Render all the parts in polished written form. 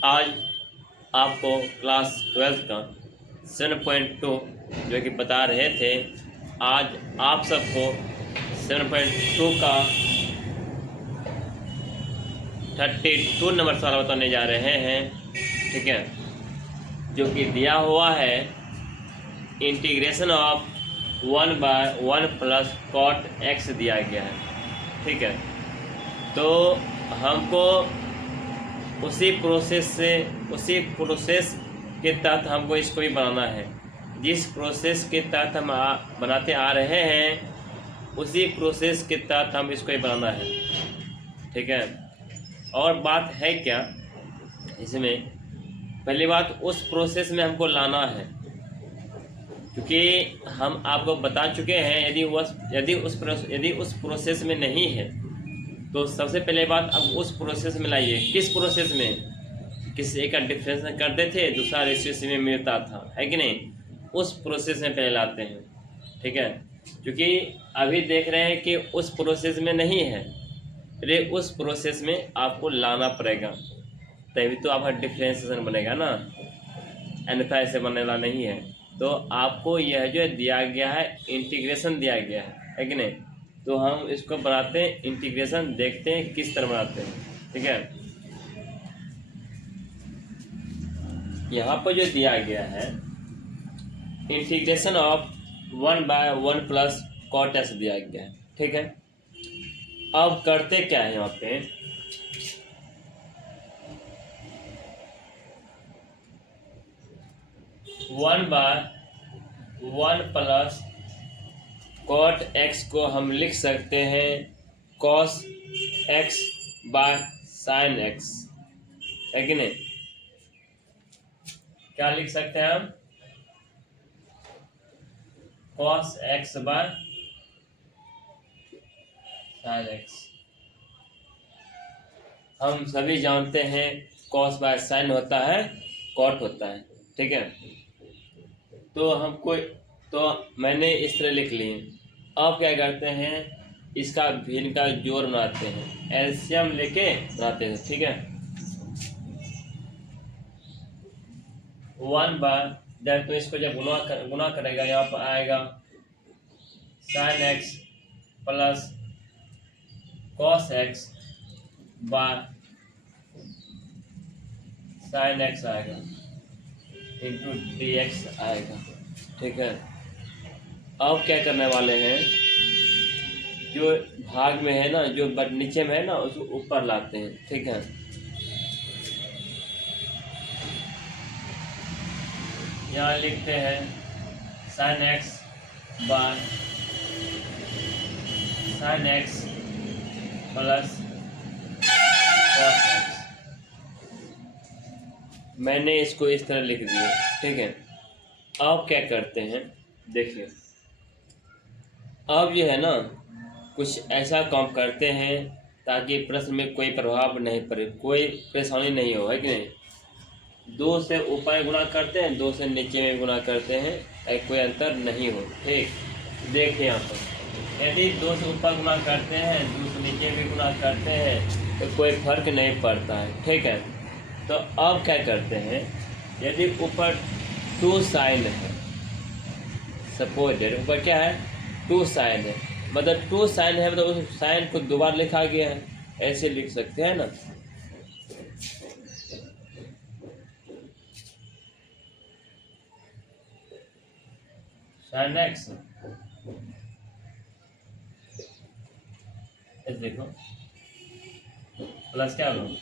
आज आपको क्लास 12 का 7.2 जो कि बता रहे थे, आज आप सबको 7.2 का 32 नंबर सवाल बताने जा रहे हैं। ठीक है, जो कि दिया हुआ है integration of 1/1 plus cot x दिया गया है। ठीक है, तो हमको उसी प्रोसेस के तहत हमको इसको भी बनाना है। जिस प्रोसेस के तहत हम बनाते आ रहे हैं, उसी प्रोसेस के तहत हम इसको भी बनाना है। ठीक है, और बात है क्या इसमें, पहली बात उस प्रोसेस में हमको लाना है, क्योंकि हम आपको बता चुके हैं यदि उस प्रोसेस में नहीं है तो सबसे पहले बात अब उस प्रोसेस में लाइए। किस प्रोसेस में? किसी एक का डिफरेंस करते थे, दूसरा रेशियो में मिलता था, है कि नहीं? उस प्रोसेस में पहले लाते हैं। ठीक है, क्योंकि अभी देख रहे हैं कि उस प्रोसेस में नहीं है, अरे उस प्रोसेस में आपको लाना पड़ेगा, तभी तो आपका डिफरेंशिएशन बनेगा ना, अन्यथा ऐसे बनेगा नहीं है। तो आपको यह जो दिया गया है इंटीग्रेशन दिया गया है कि नहीं? तो हम इसको बनाते हैं इंटीग्रेशन, देखते हैं किस तरह बनाते हैं। ठीक है, यहाँ पर जो दिया गया है integration of 1/1 plus cot x दिया गया है। ठीक है, अब करते क्या है यहाँ पे, one by one plus cot x को हम लिख सकते हैं cos x by sine x, है कि नहीं? क्या लिख सकते हैं हम? Cos x by sine x. हम सभी जानते हैं कॉस बाय साइन होता है, कॉट होता है। ठीक है, तो मैंने इस तरह लिख लिए। अब क्या करते हैं, इसका भिन्न का जोड़ बनाते हैं, एलसीएम लेके बनाते हैं। ठीक है, 1 बार जब तो इसको जब गुना करेगा, यहाँ पर आएगा sign x plus cos x by sine x आएगा इंटू डी एक्स आएगा। ठीक है, अब क्या करने वाले हैं, जो भाग में है ना, जो नीचे में है ना, उसको ऊपर लाते हैं। ठीक है, यहाँ लिखते हैं sine x by sine x plus cos x. मैंने इसको इस तरह लिख दिया। ठीक है, अब क्या करते हैं, देखिए अब ये है ना, कुछ ऐसा काम करते हैं ताकि प्रश्न में कोई प्रभाव नहीं पड़े, कोई परेशानी नहीं हो, है कि नहीं? 2 से ऊपर गुना करते हैं, 2 से नीचे में गुना करते हैं, कोई अंतर नहीं हो। ठीक, देखिए यहाँ पर यदि 2 से ऊपर गुना करते हैं, 2 से नीचे भी गुना करते हैं, तो कोई फर्क नहीं पड़ता है। ठीक है, तो अब क्या करते हैं, यदि ऊपर 2 साइन है, सपोज ऊपर क्या है 2 साइन है, मतलब 2 साइन है, मतलब उस साइन को दोबारा लिखा गया है, ऐसे लिख सकते हैं ना। साइन एक्स देखो प्लस क्या होगा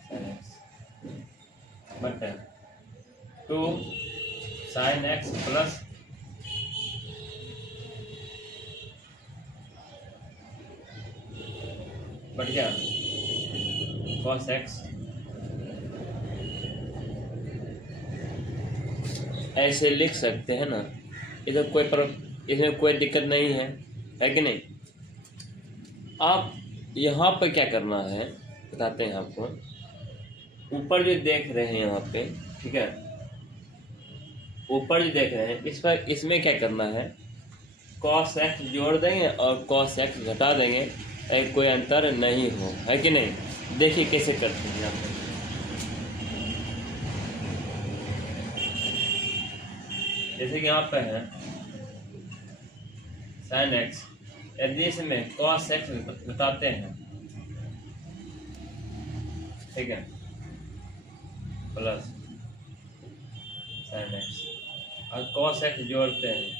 sine x but 2 sine x plus but क्या कॉस एक्स, ऐसे लिख सकते हैं ना। इसमें कोई दिक्कत नहीं है कि नहीं? आप यहाँ पर क्या करना है बताते हैं आपको। ऊपर जो देख रहे हैं यहाँ पे, ठीक है, ऊपर जो देख रहे हैं इसमें क्या करना है, कॉस एक्स जोड़ देंगे और कॉस एक्स घटा देंगे, कोई अंतर नहीं हो, है कि नहीं? देखिए कैसे करते हैं यहाँ पे। जैसे कि यहाँ पे है साइन एक्स, यदि इसमें कॉस एक्स बताते हैं, ठीक है, प्लस साइन एक्स और कॉस एक्स जोड़ते हैं,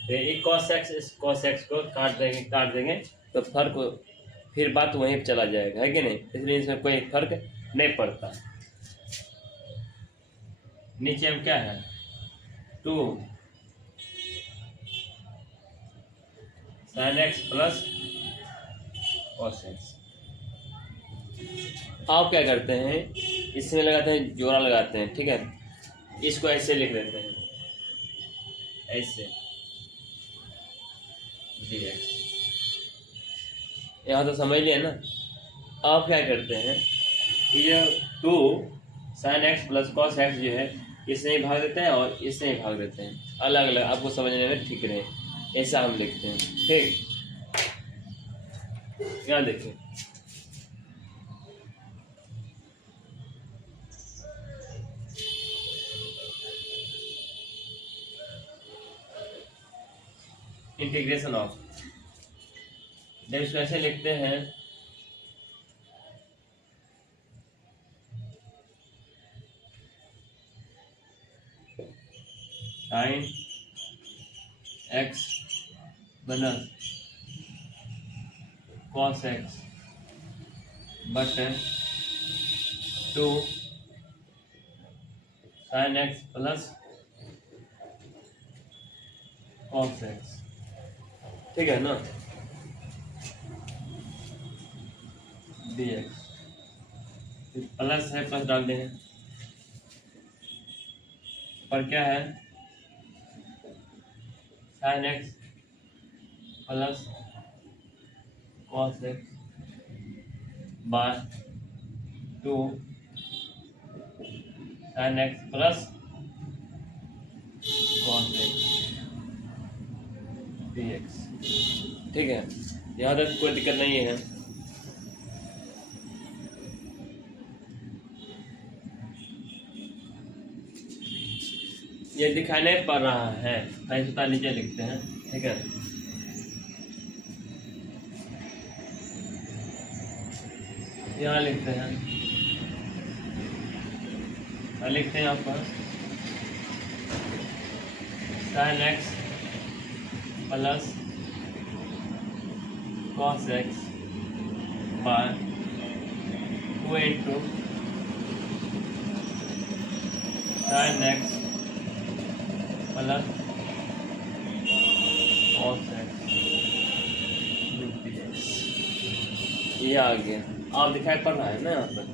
तो एक कॉस एक्स इस कॉस एक्स को काट देंगे तो फर्क फिर बात वहीं पे चला जाएगा, है कि नहीं, इसलिए इसमें कोई फर्क नहीं पड़ता। नीचे हम क्या है 2 sine x plus cos x. आप क्या करते हैं, इसमें लगाते हैं जोड़ा लगाते हैं, ठीक है, इसको ऐसे लिख देते हैं, ऐसे dx, यहाँ तो समझ लिया ना। आप क्या करते हैं, ये 2 sine x plus cos x जो है इससे ही भाग देते हैं और इससे ही भाग देते हैं, अलग अलग, आपको समझने में ठीक रहे, ऐसा हम लिखते हैं, ठीक। यहाँ देखिए इंटीग्रेशन ऑफ, जब इसको ऐसे लिखते हैं sine x plus cos x button 2 sine x plus cos x, ठीक है ना, dx प्लस है, प्लस डाल देंगे, पर क्या है sine x plus cos x by 2 sine x plus cos x dx, ठीक है, यहाँ तक कोई दिक्कत नहीं है। ये दिखाई नहीं पड़ रहा है, ऐसा नीचे लिखते हैं, ठीक है, यहाँ लिखते हैं, लिखते हैं यहाँ पर sine x plus cos x by 2 into sine x plus cos x, ये आ गया। आप दिखाई पड़ रहा है ना, यहाँ पर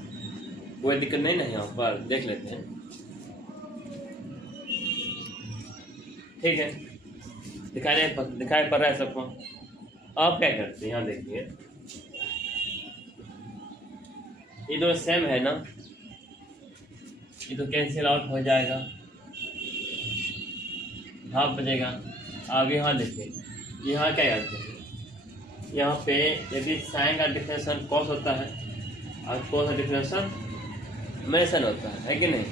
कोई दिक्कत नहीं ना, यहाँ पर देख लेते हैं, ठीक है, दिखाई पड़ रहा है सबको। आप क्या करते हैं, यहाँ देखिए ये दो सेम है ना, ये तो कैंसिल आउट हो जाएगा, हाफ बचेगा। अब यहाँ देखिए, यहाँ क्या करते हैं, यहाँ पे यदि साइन का डिफरेंशियल कॉस होता है और कॉस का डिफरेंशियल मेसन होता है कि नहीं,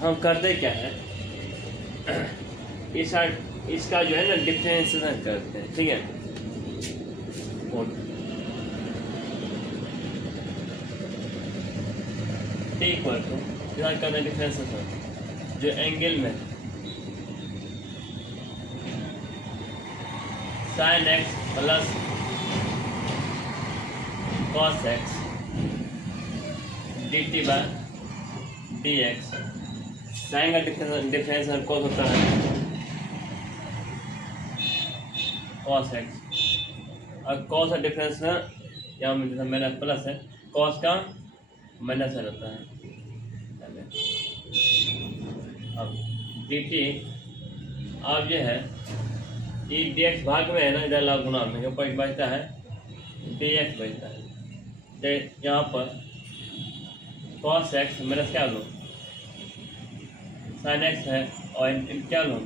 हम करते क्या है इसका जो है ना डिफरेंशिएशन करते हैं, ठीक है, इक्वल टू यहाँ करना डिफरेंशिएशन जो एंगल में sine x plus cos x d t by d x, sine का डिफरेंशियल कॉस होता है कॉस एक्स और कॉस का डिफरेंशियल यहाँ में माइनस प्लस है, कॉस का माइनस होता है। अब डी टी अब ये है ई डी एक्स भाग में है ना, इधर लाभ गुना में ऊपर बचता है डी एक्स बचता है, यहाँ पर कॉस एक्स माइनस क्या लो साइन एक्स है और क्या लो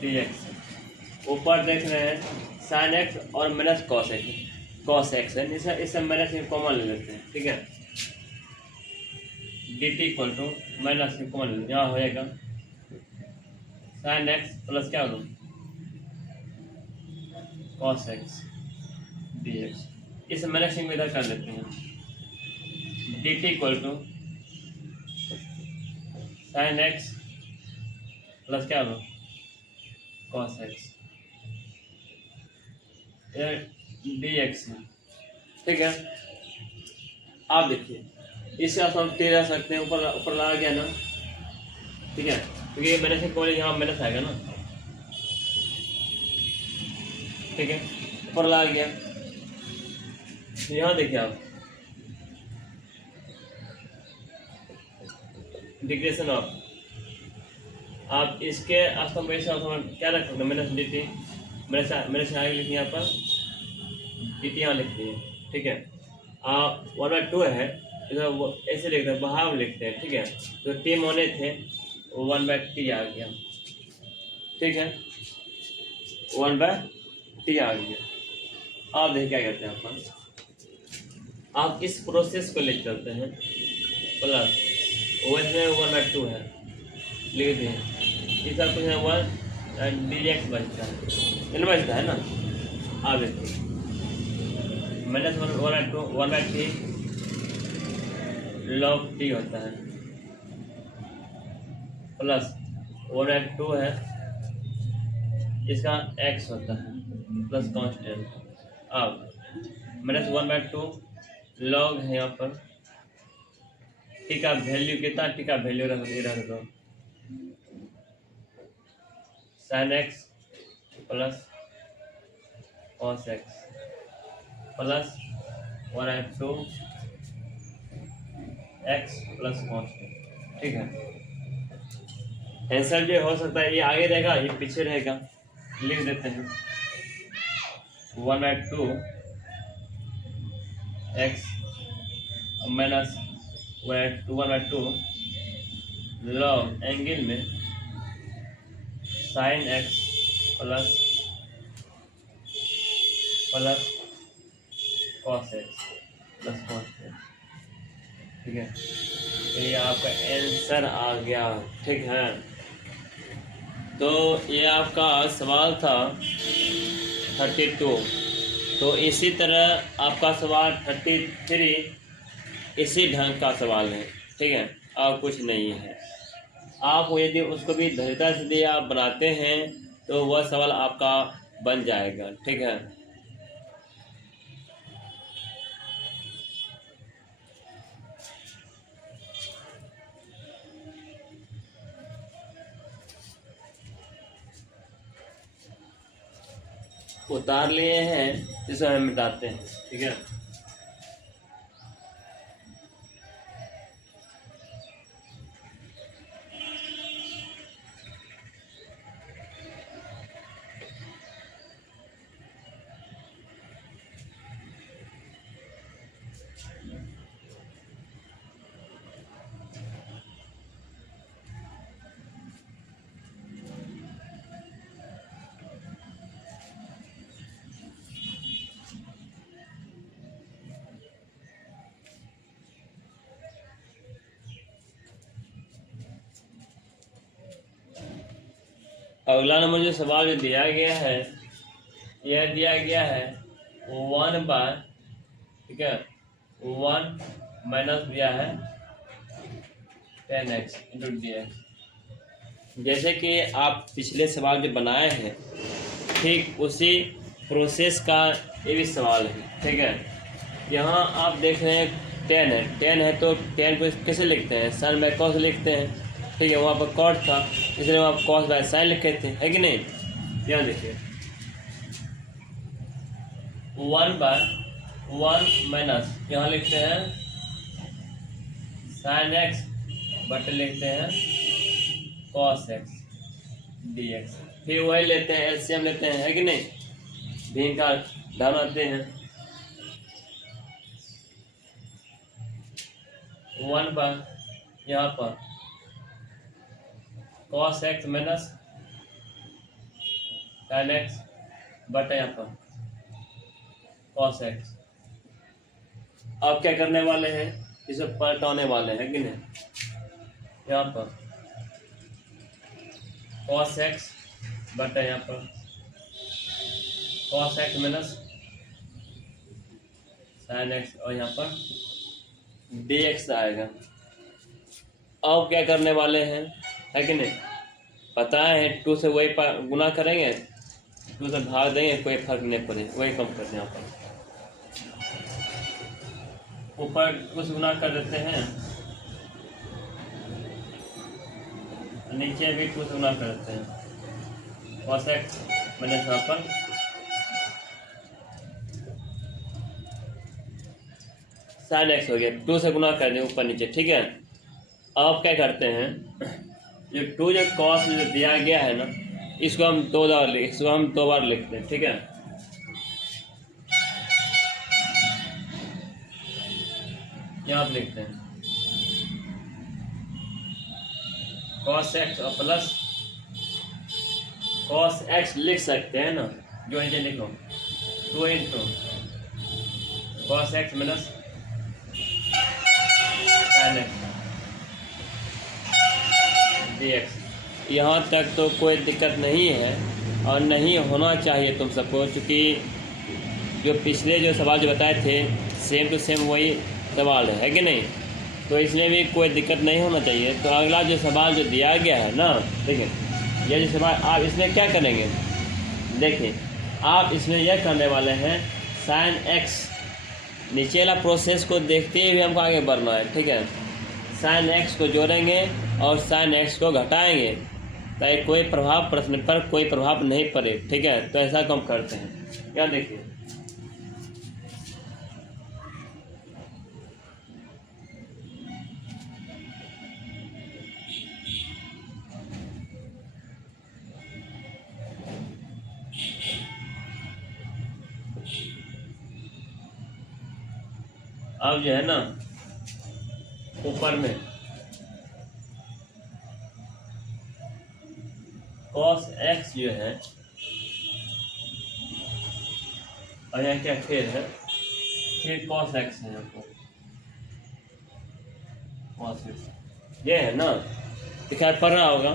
डी एक्स, ऊपर देख रहे हैं साइन एक्स और माइनस कॉस एक्स है, इसे माइनस कॉमन ले लेते हैं, ठीक है, d t equal to minus common यहाँ हो जाएगा साइन एक्स प्लस क्या होगा कॉस एक्स डी एक्स। इस माइनस में इधर कर लेते हैं d t equal to sine x plus क्या होगा कॉस एक्स डी एक्स है। ठीक है, आप देखिए इससे आप हम तेरह सकते हैं, ऊपर ऊपर ला गया ना। ठीक है, क्योंकि मैंने से कॉलेज यहाँ माइनस आएगा ना। ठीक है, ऊपर ला गया। यहाँ देखिए आप डिग्रेशन ऑफ आप इसके आसपास क्या रख सकते हैं मैंने डी टी मेरे से आगे लिखिए यहाँ पर डी टी यहाँ लिख दिए। ठीक है, आप 1/2 है इधर वो ऐसे लिखते हैं बहाव लिखते हैं। ठीक है, जो टी मोने थे वो 1/t आ गया। ठीक है, 1/t आ गया। आप देखिए क्या कहते हैं आप इस प्रोसेस को ले चलते हैं प्लस वो इसमें 1/2 है लिख दें इसका कुछ है 1 डी एक्स बचता है इन बचता है ना। आप देखिए माइनस 1/2 log t होता है प्लस 1/2 है इसका x होता है प्लस कांस्टेंट। अब माइनस 1/2 log है यहाँ पर t का वैल्यू कितना t का वैल्यू रख दो sin x plus cos x plus 1/2 x plus constant. ठीक है, आंसर जो हो सकता है ये आगे रहेगा ये पीछे रहेगा। लिख देते हैं 1/2 x माइनस 1/2 log एंगल में sin x plus cos x plus constant. ठीक है, तो ये आपका आंसर आ गया। ठीक है, तो ये आपका सवाल था 32। तो इसी तरह आपका सवाल 33 इसी ढंग का सवाल है। ठीक है, और कुछ नहीं है। आप यदि उसको भी धैर्यता से यदि आप बनाते हैं तो वह सवाल आपका बन जाएगा। ठीक है, उतार लिए हैं इसे हम मिटाते हैं। ठीक है, अगला नंबर जो सवाल जो दिया गया है यह दिया गया है 1 बाय ठीक है 1 माइनस दिया है 10x इंटू डी एक्स। जैसे कि आप पिछले सवाल जो बनाए हैं ठीक उसी प्रोसेस का ये भी सवाल है। ठीक है, यहाँ आप देख रहे हैं 10 है तो 10 को कैसे लिखते हैं साइन बाय कॉस लिखते हैं। ठीक है, वहाँ पर कॉट था इसलिए वहाँ कॉस बाय साइन लिखे थे, है कि नहीं। यहाँ देखिए 1 बाय 1 माइनस यहाँ लिखते हैं साइन एक्स बटे लिखते हैं कॉस एक्स डी एक्स। फिर वही लेते हैं एलसीएम लेते हैं, है कि नहीं, भिन्न का ढालते हैं 1 बाय यहाँ पर cos x minus sine x बटे यहाँ पर कॉस एक्स। अब क्या करने वाले हैं इसे पलटाने वाले हैं कि नहीं। यहाँ पर cos x बटा यहाँ पर cos x minus sin x और यहाँ पर dx आएगा। अब क्या करने वाले हैं, है कि नहीं, पता है 2 से वही गुना करेंगे, 2 से भाग देंगे, कोई फर्क नहीं पड़ेगा, वही कम करते हैं। यहाँ पर ऊपर 2 से गुना कर देते हैं, नीचे भी 2 से गुना कर देते हैं। cos x मैंने यहाँ पर sin x हो गया, 2 से गुना कर दें ऊपर नीचे, ठीक है। अब क्या करते हैं, जो 2 जो cos जो दिया गया है ना, इसको हम दो बार लिखते हैं, ठीक है। यहाँ पे लिखते हैं cos x और प्लस cos x लिख सकते हैं ना, जो नीचे लिखो 2 into cos x minus sin x dx। यहाँ तक तो कोई दिक्कत नहीं है और नहीं होना चाहिए तुम सबको, क्योंकि जो पिछले जो सवाल जो बताए थे सेम टू सेम वही सवाल है कि नहीं, तो इसलिए भी कोई दिक्कत नहीं होना चाहिए। तो अगला जो सवाल जो दिया गया है ना, देखिए ये जो सवाल आप इसमें क्या करेंगे, देखिए आप इसमें यह करने वाले हैं sin x, नीचे वाला प्रोसेस को देखते हुए हमको आगे बढ़ना है, ठीक है। sin x को जोड़ेंगे और sin x को घटाएंगे ताकि कोई प्रभाव प्रश्न पर कोई प्रभाव नहीं पड़े, ठीक है। तो ऐसा कम करते हैं। क्या देखिए अब जो है ना ऊपर में cos x जो है और यहाँ क्या फिर cos x है, आपको cos x ये है ना, दिखाई पड़ रहा होगा,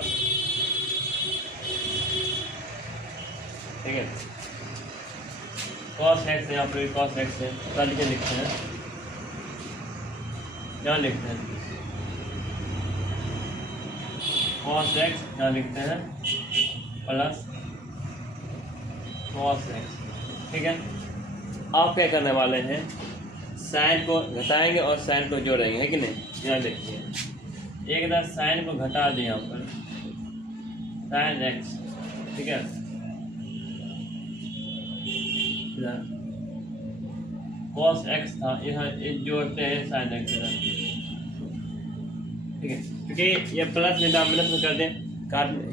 ठीक है। cos x यहाँ पर cos x है, कल के लिखते हैं, क्या लिखते हैं cos x, क्या लिखते हैं प्लस cos x, ठीक है। आप क्या करने वाले हैं, sin को घटाएंगे और sin को जोड़ेंगे, है कि नहीं। यहाँ देखिए एक बार sin को घटा दें यहाँ पर sin x, ठीक है, cos x था, यहाँ जोड़ते हैं sin x, ठीक है। क्योंकि ये प्लस में माइनस में कर दें,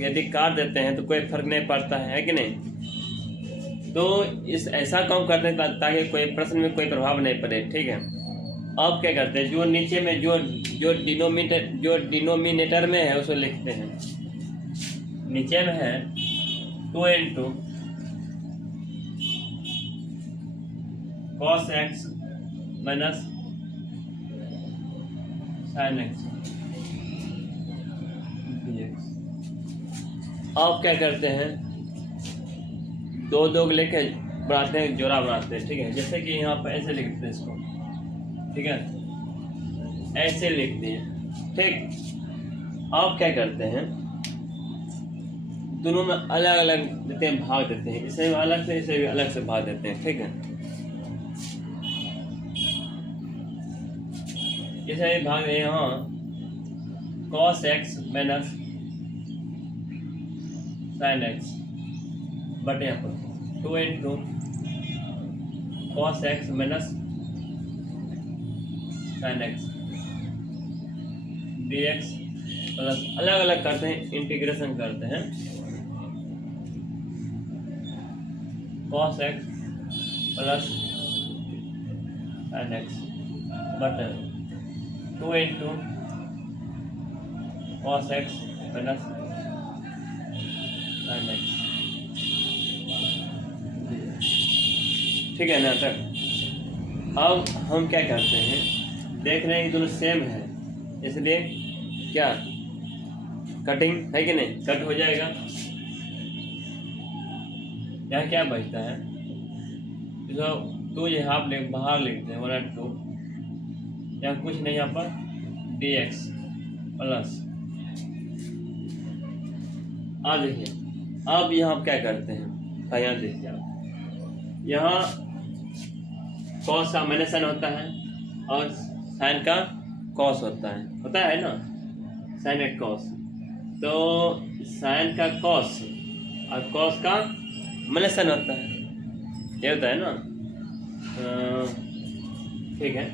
यदि काट देते हैं तो कोई फर्क नहीं पड़ता है कि नहीं। तो इस ऐसा काम करते हैं ताकि कोई प्रश्न में कोई प्रभाव नहीं पड़े, ठीक है। अब क्या करते हैं, जो नीचे में जो डिनोमिनेटर में है उसको लिखते हैं। नीचे में है 2 into cos x minus sin x dx। अब क्या करते हैं, 2 लेके बनाते हैं, जोड़ा बनाते हैं, ठीक है। जैसे कि यहाँ पर ऐसे लिखते हैं इसको, ठीक है, ऐसे लिखते हैं, ठीक। अब क्या करते हैं, दोनों में अलग अलग देते हैं, भाग देते हैं, इसे भी अलग से इसे भी अलग से भाग देते हैं, ठीक है। इसे भी भाग यहाँ cos x minus sin x बटे यहाँ पर 2 into cos x minus sin x dx plus अलग अलग करते हैं, इंटीग्रेशन करते हैं cos x plus sin x बटे 2 into cos x minus sin x, ठीक है ना। तक अब हम क्या करते हैं, देख रहे हैं कि दोनों सेम है, इसलिए क्या कटिंग है कि नहीं, कट हो जाएगा। यहाँ क्या बचता है, तो 2 यहाँ आप बाहर लिखते हैं 1 और 2, यहाँ कुछ नहीं, यहाँ पर dx प्लस। अब देखिए, अब यहाँ आप क्या करते हैं, यहाँ देखिए आप, यहाँ कॉस का माइनस साइन होता है और साइन का कॉस होता है ना, साइन का कॉस। तो साइन का कॉस और कॉस का माइनस साइन होता है, ये होता है ना। ठीक है,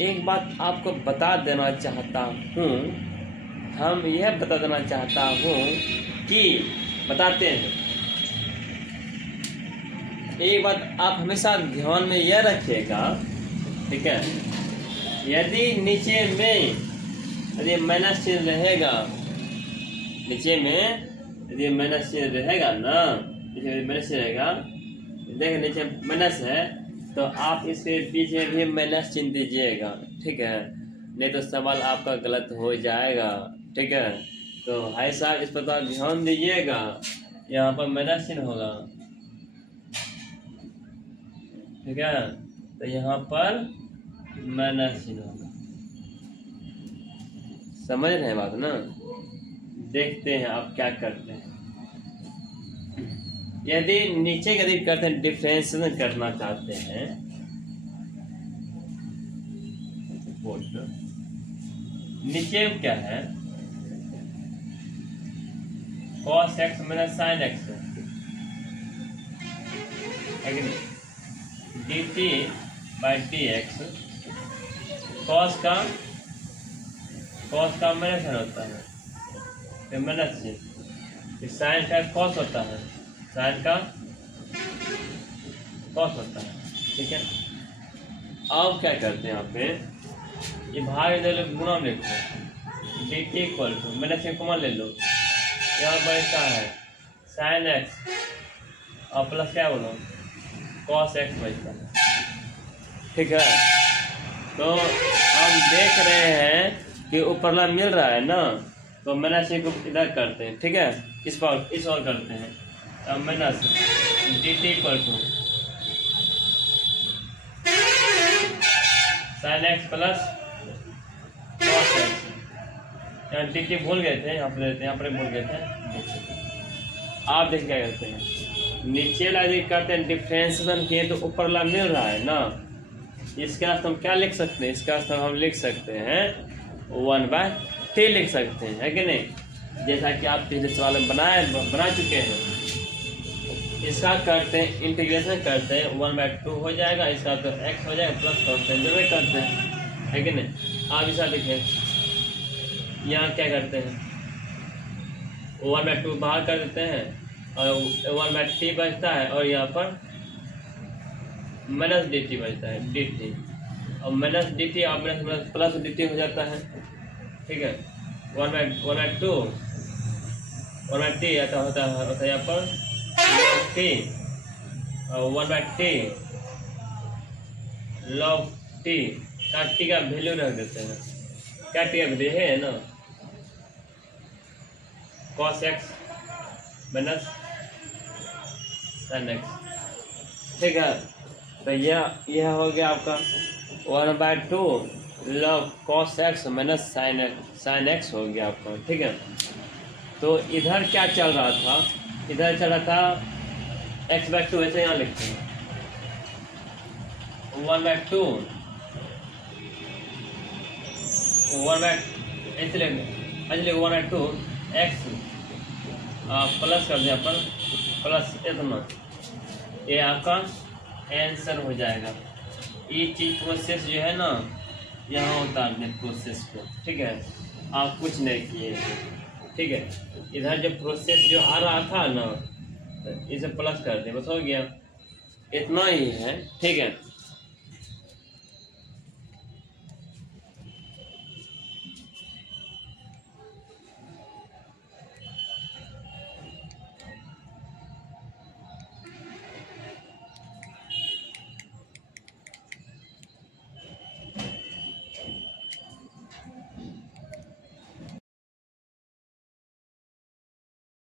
एक बात आपको बता देना चाहता हूँ, हम यह बता देना चाहता हूँ कि बताते हैं, एक बात आप हमेशा ध्यान में यह रखिएगा, ठीक है। यदि नीचे में यदि माइनस चिन्ह रहेगा, नीचे में यदि माइनस चिन्ह रहेगा ना, नीचे माइनस चिन्ह रहेगा, देखिए नीचे माइनस है तो आप इसके पीछे भी माइनस चिन्ह दीजिएगा, ठीक है, नहीं तो सवाल आपका गलत हो जाएगा, ठीक है। तो भाई साहब इस पर ध्यान दीजिएगा, यहाँ पर माइनस चिन्ह होगा, ठीक है, तो यहाँ पर माइनस चिन्ह होगा, समझ रहे हैं बात ना। देखते हैं आप क्या करते हैं। यदि नीचे यदि करते हैं, डिफरेंशिएशन करना चाहते हैं, नीचे क्या है, cos x minus sin x है कि नहीं, dt बाई dx, cos का माइनस होता है, तो माइनस sin का cos होता है, sin का cos होता है, ठीक है। अब क्या करते हैं, यहाँ पे ये भाग इधर गुणा में लिखो, dt इक्वल टू माइनस से कॉमन ले लो, यहाँ बचता है sin x और प्लस क्या बोलो cos x बचता है, ठीक है। तो हम देख रहे हैं कि ऊपरला मिल रहा है ना, तो माइनस को इधर करते हैं, ठीक है, इस और करते हैं। अब minus dt equal to sin x plus cos x, यहाँ dt भूल गए थे, यहाँ पर देते हैं, यहाँ पर भूल गए थे। आप देखिए क्या करते हैं, नीचे ला करते हैं डिफरेंशिएशन किए तो ऊपर ला मिल रहा है ना, इसका अर्थ हम क्या लिख सकते हैं, इसका अर्थ हम लिख सकते हैं 1/3 लिख सकते हैं, है कि नहीं, जैसा कि आप पिछले सवाल में बना चुके हैं। इसका करते हैं इंटीग्रेशन करते हैं, 1/2 हो जाएगा, इसका तो x हो जाएगा प्लस कांस्टेंट में करते हैं, है कि नहीं। आप इसका देखें, यहाँ क्या करते हैं, 1/2 बाहर कर देते हैं और 1/3 बचता है, और यहाँ पर माइनस dt बचता है, dt और माइनस dt और माइनस प्लस dt हो जाता है, ठीक है। 1/2 1/3 आता होता है यहाँ पर t और 1/3 log t का t का वैल्यू रख देते हैं, क्या t का वैल्यू है ना, cos x minus sin x, ठीक है। तो यह हो गया आपका 1/2 log cos x minus sin x हो गया आपका, ठीक है। तो इधर क्या चल रहा था, इधर चल रहा था x/2, ऐसे यहाँ लिखते हैं 1/2 1/2 x प्लस कर दिया पर प्लस इतना, ये आपका आंसर हो जाएगा। ये चीज प्रोसेस जो है ना, यहाँ उतार दें प्रोसेस को, ठीक है, आप कुछ नहीं किए, ठीक है। इधर जो प्रोसेस जो आ रहा था ना, इसे प्लस कर दें, बस हो गया, इतना ही है, ठीक है।